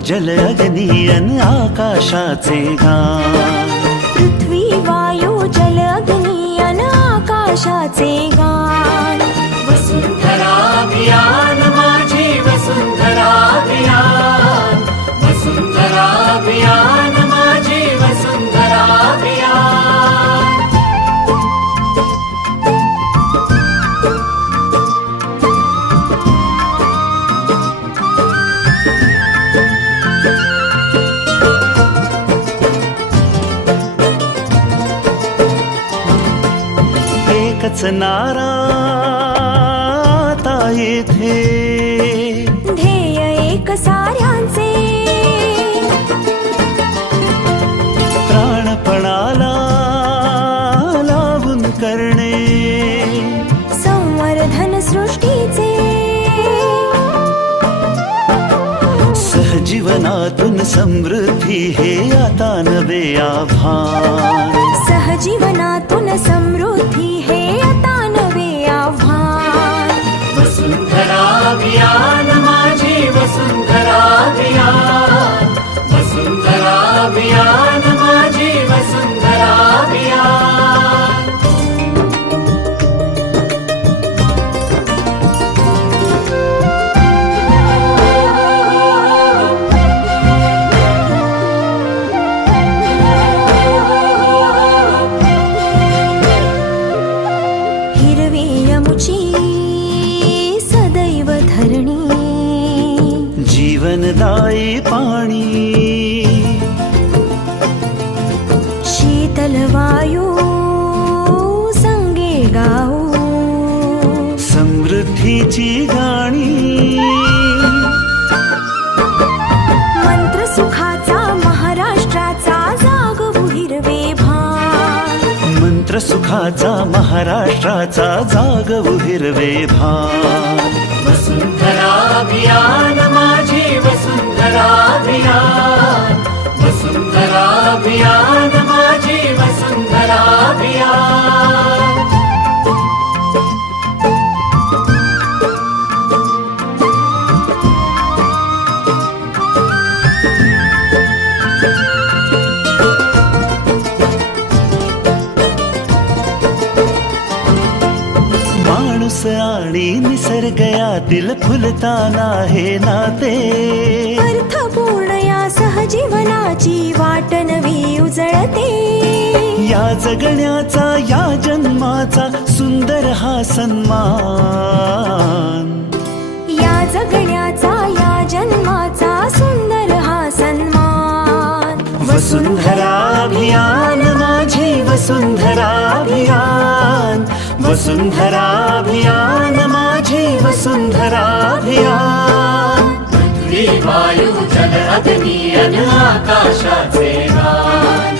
जल अग्नी अन आकाशाचे गान। पृथ्वी वायू जल अग्नी अन आकाशाचे गान। वसुंधरा अभियान माझी वसुंधरा अभियान, वसुंधरा अभियान माझी वसुंधरा अभियान। एकच नारा आता येथे, ध्येय एक साऱ्यांचे। प्राणपणाला लावून करणे संवर्धन सृष्टीचे। सहजीवनातून समृद्धी हे आता नवे आव्हान। सहजीवनातून समृद्धी हे आता नवे आव्हान। वसुंधरा अभियान माझी वसुंधरा अभियान, वसुंधरा अभियान माझी वसुंधरा अभियान। हिरवी यमुची सदैव धरणी, जीवनदायी पाणी। शीतल वायू संगे गाऊ, समृद्धीची गाणी। मंत्र सुखाचा महाराष्ट्राचा जागवू हिरवे भान। मंत्र सुखाचा महाराष्ट्राचा जागवू हिरवे भान। वसुंधरा अभियान माझी वसुंधरा अभियान, वसुंधरा अभियान माझी वसुंधरा अभियान। माणूस आणि निसर्ग यातील फुलताना हे नाते, अर्थपूर्ण या सहजीवनाची वाट नवी उजळते। या जगण्याचा या जन्माचा सुंदर हा सन्मान। या जगण्याचा या जन्माचा सुंदर हा सन्मान। वसुंधरा अभियान माझी वसुंधरा अभियान, वसुंधरा अभियान माझी वसुंधरा अभियान। पृथ्वी वायू जल अग्नी अन आकाशाचे गान।